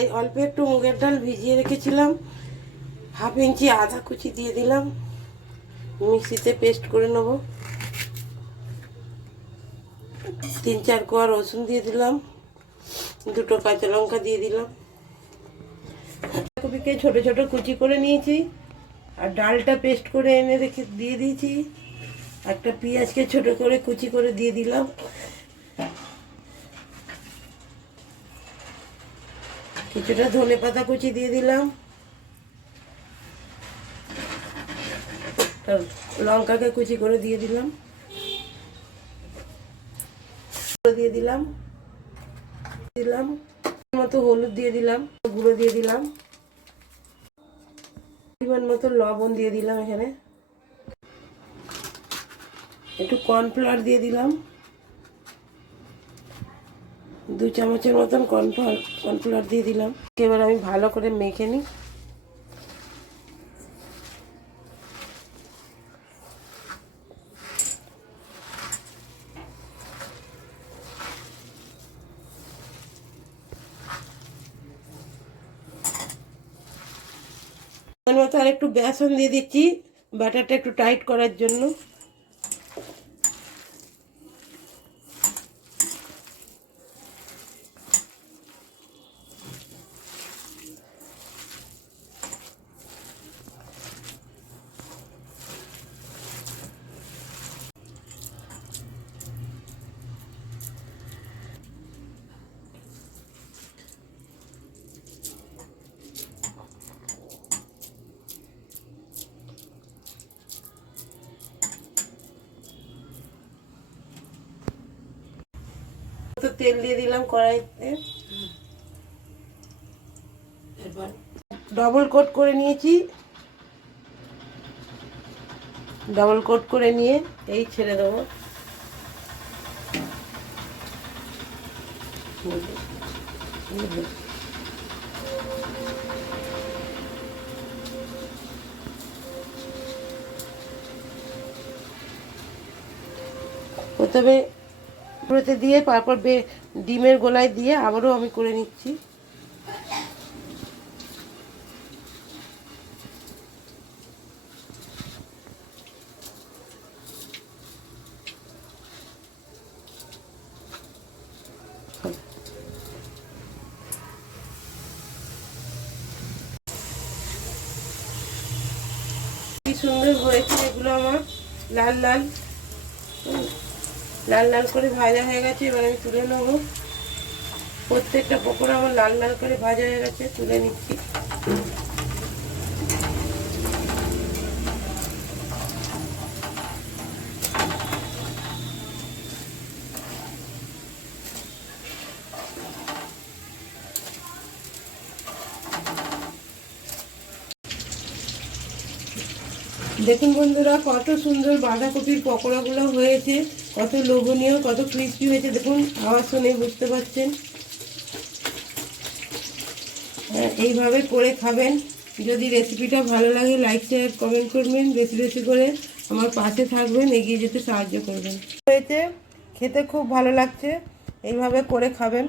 এই অল্প একটু মুগের ডাল ভিজিয়ে রেখেছিলাম। হাফ ইঞ্চি আধা কুচি দিয়ে দিলাম। মিক্সিতে পেস্ট করে নেব। তিন চার কোয়া রসুন দিয়ে দিলাম। দুটো কাঁচা লঙ্কা দিয়ে দিলাম। কপিকে ছোট ছোট কুচি করে নিয়েছি। আর ডালটা পেস্ট করে এনে রেখে দিয়ে দিয়েছি। একটা পেঁয়াজকে ছোট করে কুচি করে দিয়ে দিলাম। কিছুটা ধনে পাতা কুচি দিয়ে দিলাম। লঙ্কাকে কুচি করে দিয়ে দিলাম। দিয়ে দিলাম। দিলাম। মতো হলুদ দিয়ে দিলাম। গুঁড়ো দিয়ে দিলাম। পরিমাণ মতো লবণ দিয়ে দিলাম এখানে। একটু কর্নফ্লাওয়ার দিয়ে দিলাম। দু চামচের মতন কর্নফ্লাওয়ার কর্নফ্লাওয়ার দিয়ে দিলাম। এবার আমি ভালো করে মেখে নিই। মতো আর একটু বেসন দিয়ে দিচ্ছি ব্যাটারটা একটু টাইট করার জন্য। তো তেল দিয়ে দিলাম কড়াইতে। ডবল কোট করে নিয়েছি। ডবল কোট করে নিয়ে এই ছেড়ে দেবো। প্রথমে পুরোতে দিয়ে তারপর ডিমের গোলায় দিয়ে আবারও আমি করে নিচ্ছি সুন্দর হয়েছে এগুলো আমার, লাল লাল। লাল লাল করে ভাজা হয়ে গেছে, এবার আমি তুলে নেব। প্রত্যেকটা পকোড়া আমার লাল লাল করে ভাজা হয়ে গেছে, তুলে নিচ্ছি। দেখুন বন্ধুরা কত সুন্দর বাঁধাকপির পকোড়াগুলো হয়েছে কত লোভনীয় কত ক্রিস্পি হয়েছে। দেখুন আওয়াজ শুনে বুঝতে পারছেন। হ্যাঁ, এইভাবে করে খাবেন। যদি রেসিপিটা ভালো লাগে লাইক শেয়ার কমেন্ট করবেন। বেশি বেশি করে আমার পাশে থাকবেন এগিয়ে যেতে সাহায্য করবেন। হয়েছে খেতে খুব ভালো লাগছে। এইভাবে করে খাবেন।